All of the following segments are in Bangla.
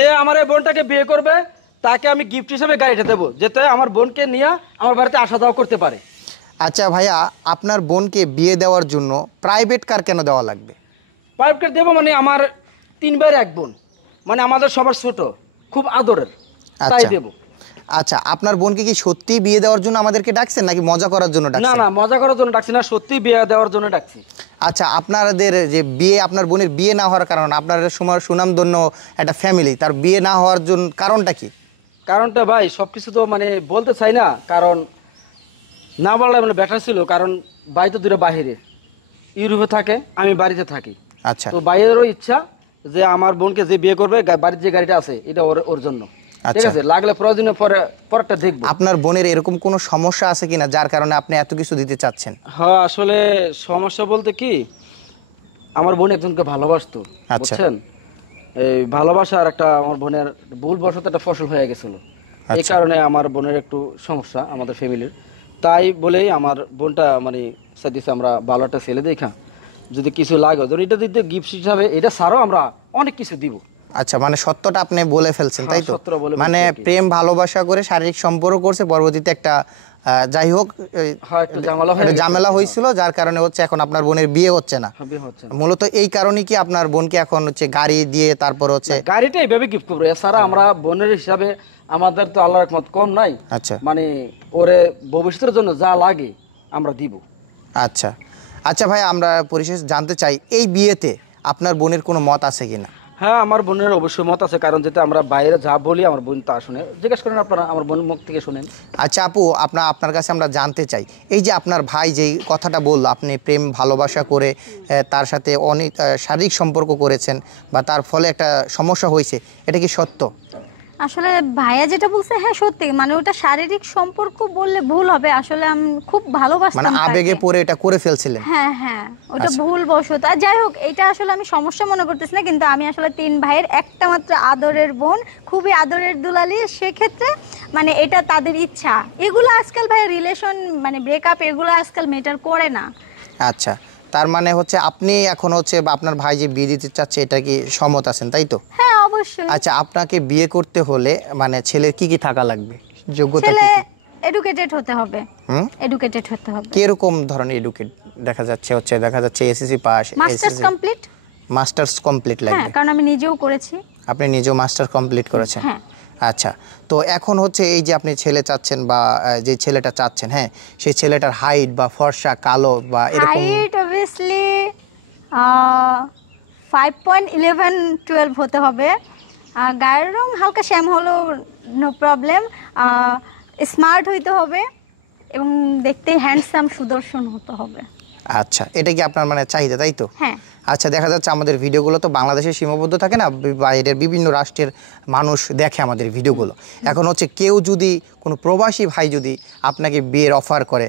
যে আমার এই বোনটাকে বিয়ে করবে তাকে আমি গিফট হিসেবে গাড়িটা দেবো, যাতে আমার বোনকে নিয়ে আমার বাড়িতে আসা যাওয়া করতে পারে। আচ্ছা ভাইয়া, আপনার বোনকে বিয়ে দেওয়ার জন্য প্রাইভেট কার কেন দেওয়া লাগবে? প্রাইভেট কার দেবো মানে আমার 3 ভাইয়ের 1 বোন, মানে আমাদের সবার ছোট, খুব আদরের, তাই আচ্ছা দেবো। আচ্ছা, আপনার বোনকে কি সত্যি বিয়ে দেওয়ার জন্য আমাদেরকে ডাকছেন নাকি মজা করার জন্য না ডাকছেন? না, মজা করার জন্য ডাকছি না, সত্যি বিয়ে দেওয়ার জন্য ডাকছি। আচ্ছা, আপনাদের যে বিয়ে, আপনার বোনের বিয়ে না হওয়ার কারণ, আপনার সুনামধন্য একটা ফ্যামিলি, তার বিয়ে না হওয়ার জন্য কারণটা কি? কারণটা ভাই সবকিছু তো মানে বলতে চাই না, কারণ না বললে মানে বেটার ছিল। কারণ ভাই তো দূরে বাহিরে, ইউরোপে থাকে, আমি বাড়িতে থাকি। আচ্ছা তো ভাইয়েরও ইচ্ছা যে আমার বোনকে যে বিয়ে করবে, বাড়ির যে গাড়িটা আছে এটা ওর জন্য। ঠিক আছে, লাগলে প্রয়োজনে পরেরটা দেখবো। আপনার বোনের এরকম কোনো সমস্যা আছে কিনা যার কারণে আপনি এত কিছু দিতে চাচ্ছেন? হ্যাঁ, আসলে সমস্যা বলতে কি, আমার বোন একজনকে ভালোবাসতো, বুঝছেন। এই ভালোবাসার একটা আমার বোনের ভুলবশত একটা ফসল হয়ে গেছিল। এই কারণে আমার বোনের একটু সমস্যা আমাদের ফ্যামিলির। তাই বলেই আমার বোনটা মানে চাইতেছে আমরা ভালো একটা ছেলে দেখা যদি কিছু লাগে, ধরুন এটা দিতে গিফট হিসাবে, এটা ছাড়াও আমরা অনেক কিছু দিব। আচ্ছা, মানে সত্যটা আপনি বলে ফেলছেন, তাই তো? মানে প্রেম ভালোবাসা করে শারীরিক সম্পর্ক করছে, পরবর্তীতে একটা যাই হোক ঝামেলা হয়েছিল, যার কারণে হচ্ছে এখন আপনার বোনের বিয়ে হচ্ছে না। মূলত এই কারণে কি আপনার বোনকে এখন হচ্ছে গাড়ি দিয়ে তারপর হচ্ছে গাড়িটা এইভাবে গিফট করবো। এছাড়া আমরা বোনের হিসাবে আমাদের তো আল্লাহর রহমত কম নাই। আচ্ছা, মানে ওরে ভবিষ্যতের জন্য যা লাগে আমরা দিব। আচ্ছা আচ্ছা ভাই, আমরা পরিশেষ জানতে চাই এই বিয়েতে আপনার বোনের কোনো মত আছে কিনা? হ্যাঁ, আমার বোনের অবশ্যই মত আছে, কারণ যেটা আমরা বাইরে যা বলি আমার বোন তা শুনে। জিজ্ঞেস করেন আপনারা, আমার বোন মুখ থেকে শুনেন। আচ্ছা আপু, আপনার কাছে আমরা জানতে চাই, এই যে আপনার ভাই যেই কথাটা বললো, আপনি প্রেম ভালোবাসা করে তার সাথে অনেক শারীরিক সম্পর্ক করেছেন বা তার ফলে একটা সমস্যা হয়েছে, এটা কি সত্য? আসলে ভাইয়া যেটা বলছে হ্যাঁ সত্যি, মানে ওটা শারীরিক সম্পর্ক বললে ভুল হবে। আসলে আমি খুব ভালোবাসতাম, মানে আবেগে পড়ে এটা করে ফেলছিলেন? হ্যাঁ হ্যাঁ, ওটা ভুল বশত। আর যাই হোক, এটা আসলে আমি সমস্যা মনে করতেছি না, কিন্তু আমি আসলে 3 ভাইয়ের একটা মাত্র আদরের বোন, খুবই আদরের দুলালি। সেক্ষেত্রে মানে এটা তাদের ইচ্ছা। এগুলো আজকাল ভাই রিলেশন মানে ব্রেকআপ এগুলো আজকাল ম্যাটার করে না। আচ্ছা, তার মানে হচ্ছে আপনি এখন হচ্ছে বা আপনার ভাই যে বিয়ে দিতে চাচ্ছে এটা কি সম্মত আছেন, তাই তো? হ্যাঁ অবশ্যই। আচ্ছা, আপনাকে বিয়ে করতে হলে মানে ছেলের কি কি থাকা লাগবে, যোগ্যতা কি? ছেলে এডুকেটেড হতে হবে। এডুকেটেড হতে হবে। কি রকম ধরনের এডুকেট? দেখা যাচ্ছে SSC pass, masters complete. Masters complete লাগবে? হ্যাঁ, কারণ আমি নিজেও করেছি। আপনি নিজেও মাস্টার কমপ্লিট করেছেন? হ্যাঁ। আচ্ছা, তো এখন হচ্ছে এই যে আপনি ছেলে চাচ্ছেন বা যে ছেলেটা চাচ্ছেন, হ্যাঁ, সেই ছেলেটার হাইট বা ফর্সা কালো বা এরকম? হাইট অবভিয়াসলি 5.11-12 হতে হবে। গায়ের রং হালকা শ্যাম হলেও নো প্রবলেম। স্মার্ট হইতে হবে এবং দেখতে হ্যান্ডসাম সুদর্শন হতে হবে। আচ্ছা, এটা কি আপনার মানে চাহিদা, তাই তো? হ্যাঁ। আচ্ছা, দেখা যাচ্ছে আমাদের ভিডিওগুলো তো বাংলাদেশে সীমাবদ্ধ থাকে না, বাইরের বিভিন্ন রাষ্ট্রের মানুষ দেখে আমাদের ভিডিওগুলো। এখন হচ্ছে কেউ যদি কোনো প্রবাসী ভাই যদি আপনাকে বিয়ের অফার করে,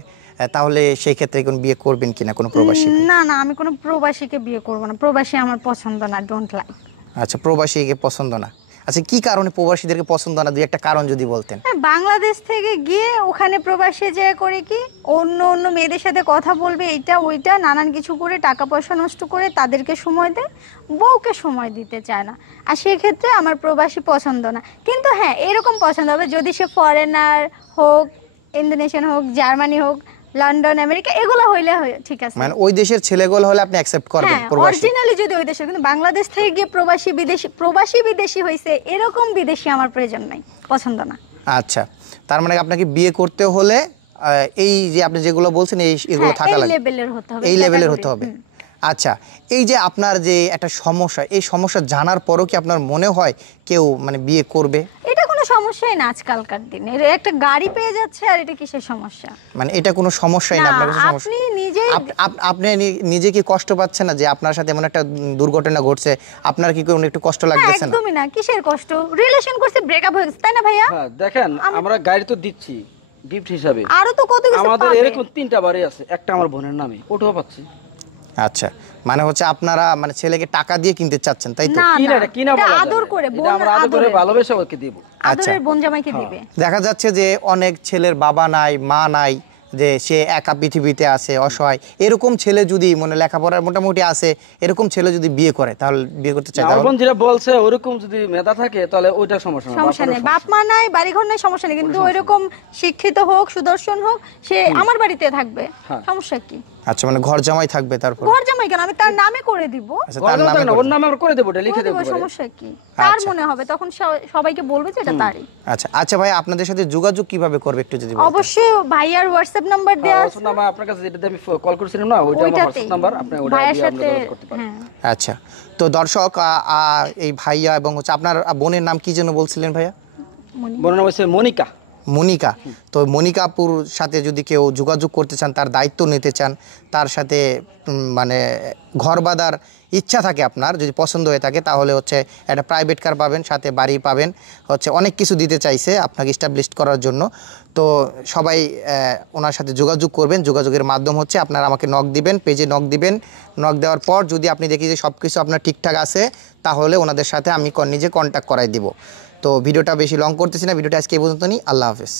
তাহলে সেই ক্ষেত্রে কোন বিয়ে করবেন কিনা কোনো প্রবাসী? না না, আমি কোনো প্রবাসীকে বিয়ে করব না। প্রবাসী আমার পছন্দ না, ডোন্ট লাইক। আচ্ছা, প্রবাসীকে পছন্দ না। আচ্ছা, কি কারণে প্রবাসীদেরকে পছন্দ না, দুই একটা কারণ যদি বলতেন। বাংলাদেশ থেকে গিয়ে ওখানে প্রবাসী যে করে কি অন্য অন্য মেয়েদের সাথে কথা বলবে, এটা ওইটা নানান কিছু করে টাকা পয়সা নষ্ট করে তাদেরকে সময় দেয়, বউকে সময় দিতে চায় না। আর সেক্ষেত্রে আমার প্রবাসী পছন্দ না। কিন্তু হ্যাঁ, এরকম পছন্দ হবে যদি সে ফরেনার হোক, ইন্দোনেশিয়ান হোক, জার্মানি হোক, লন্ডন, আমেরিকা, এগুলো হইলে ঠিক আছে। মানে ওই দেশের ছেলেগুলো হলে আপনি অ্যাকসেপ্ট করবেন প্রবাসী? অরিজিনালি যদি ওই দেশের। কিন্তু বাংলাদেশ থেকে গিয়ে প্রবাসী বিদেশি হইছে এরকম বিদেশি আমার প্রয়োজন নাই, পছন্দ না। আচ্ছা, তার মানে আপনাকে বিয়ে করতে হলে এই যে আপনি যেগুলো বলছেন এগুলো থাকা লাগবে, এই লেভেলের হতে হবে। আচ্ছা, এই যে আপনার যে একটা সমস্যা, এই সমস্যা জানার পরও কি আপনার মনে হয় কেউ মানে বিয়ে করবে? এটা কোনো সমস্যাই না আজকালকার দিনে। একটা গাড়ি পেয়ে যাচ্ছে, আর এটা কিসের সমস্যা? মানে এটা কোনো সমস্যাই না আপনার কাছে? সমস্যা আপনি নিজে কি কষ্ট পাচ্ছেন না যে আপনার সাথে এমন একটা দুর্ঘটনা ঘটছে? আপনার কি কোনো একটু কষ্ট লাগতেছে না? একদমই না। কিসের কষ্ট? রিলেশন করতে ব্রেকআপ হয়ে গেছে, তাই না ভাইয়া? হ্যাঁ, দেখেন আমরা গাড়ি তো দিচ্ছি গিফট হিসাবে, আরো তো কত কিছু আমাদের এরকম 3টা বাড়ি আছে, একটা আমার বোনের নামে, ওটাও পাচ্ছি। আচ্ছা, মানে হচ্ছে আপনারা মানে ছেলেকে টাকা দিয়ে কিনতে চাচ্ছেন, তাই তো? আদর করে, আমরা আদর করে ভালোবেসে ওকে দেব। আদরের বোন জামাইকে দিবে। দেখা যাচ্ছে যে অনেক ছেলের বাবা নাই, মা নাই, যে সে একা পৃথিবীতে আছে, অসহায়, এরকম ছেলে যদি মানে লেখাপড়ার মোটামুটি আছে, এরকম ছেলে যদি বিয়ে করে তাহলে বিয়ে করতে চায়, আমার বোন যেটা বলছে ওরকম যদি মেধা থাকে তাহলে ওইটা সমস্যা না, সমস্যা নেই, বাপ মা নাই, বাড়ি ঘর নাই, সমস্যা নেই, কিন্তু ওইরকম শিক্ষিত হোক, সুদর্শন হোক, সে আমার বাড়িতে থাকবে, সমস্যা কি? আচ্ছা, মানে ঘর জামাই থাকবে, তারপর ঘর জামাই কেন, আমি তার নামে করে দিব। আচ্ছা, তার নামে ওর নামে আমরা করে দেব, এটা লিখে দেব, সমস্যা কি? তার মনে হবে তখন সবাইকে বলবে যে এটা তারই। আচ্ছা আচ্ছা ভাই, আপনাদের সাথে যোগাযোগ কিভাবে করবে একটু যদি বলেন। অবশ্যই ভাইয়ার হোয়াটসঅ্যাপ নাম্বার দেয়া আছে। নাম্বার আপনার কাছে যেটা আমি কল করেছিলাম না, ওইটা আমার হোয়াটসঅ্যাপ নাম্বার, আপনি ওটা দিয়ে আমরা যোগাযোগ করতে পারেন। আচ্ছা, তো দর্শক এই ভাইয়া এবং হচ্ছে আপনার বোনের নাম কি যেন বলছিলেন ভাইয়া? বোনের নাম হচ্ছে মনিকা। মনিকা। তো মনিকা আপুর সাথে যদি কেউ যোগাযোগ করতে চান, তার দায়িত্ব নিতে চান, তার সাথে মানে ঘর বাঁধার ইচ্ছা থাকে আপনার, যদি পছন্দ হয়ে থাকে, তাহলে হচ্ছে একটা প্রাইভেট কার পাবেন, সাথে বাড়ি পাবেন, হচ্ছে অনেক কিছু দিতে চাইছে আপনাকে এস্টাবলিশ করার জন্য। তো সবাই ওনার সাথে যোগাযোগ করবেন। যোগাযোগের মাধ্যম হচ্ছে আপনারা আমাকে নক দিবেন, পেজে নক দিবেন। নক দেওয়ার পর যদি আপনি দেখি যে সব কিছু আপনার ঠিকঠাক আছে, তাহলে ওনাদের সাথে আমি নিজে কন্ট্যাক্ট করাই দিব। তো ভিডিওটা বেশি লং করতেছি না, ভিডিওটা আজকে এই পর্যন্ত নিই। আল্লাহ হাফেজ।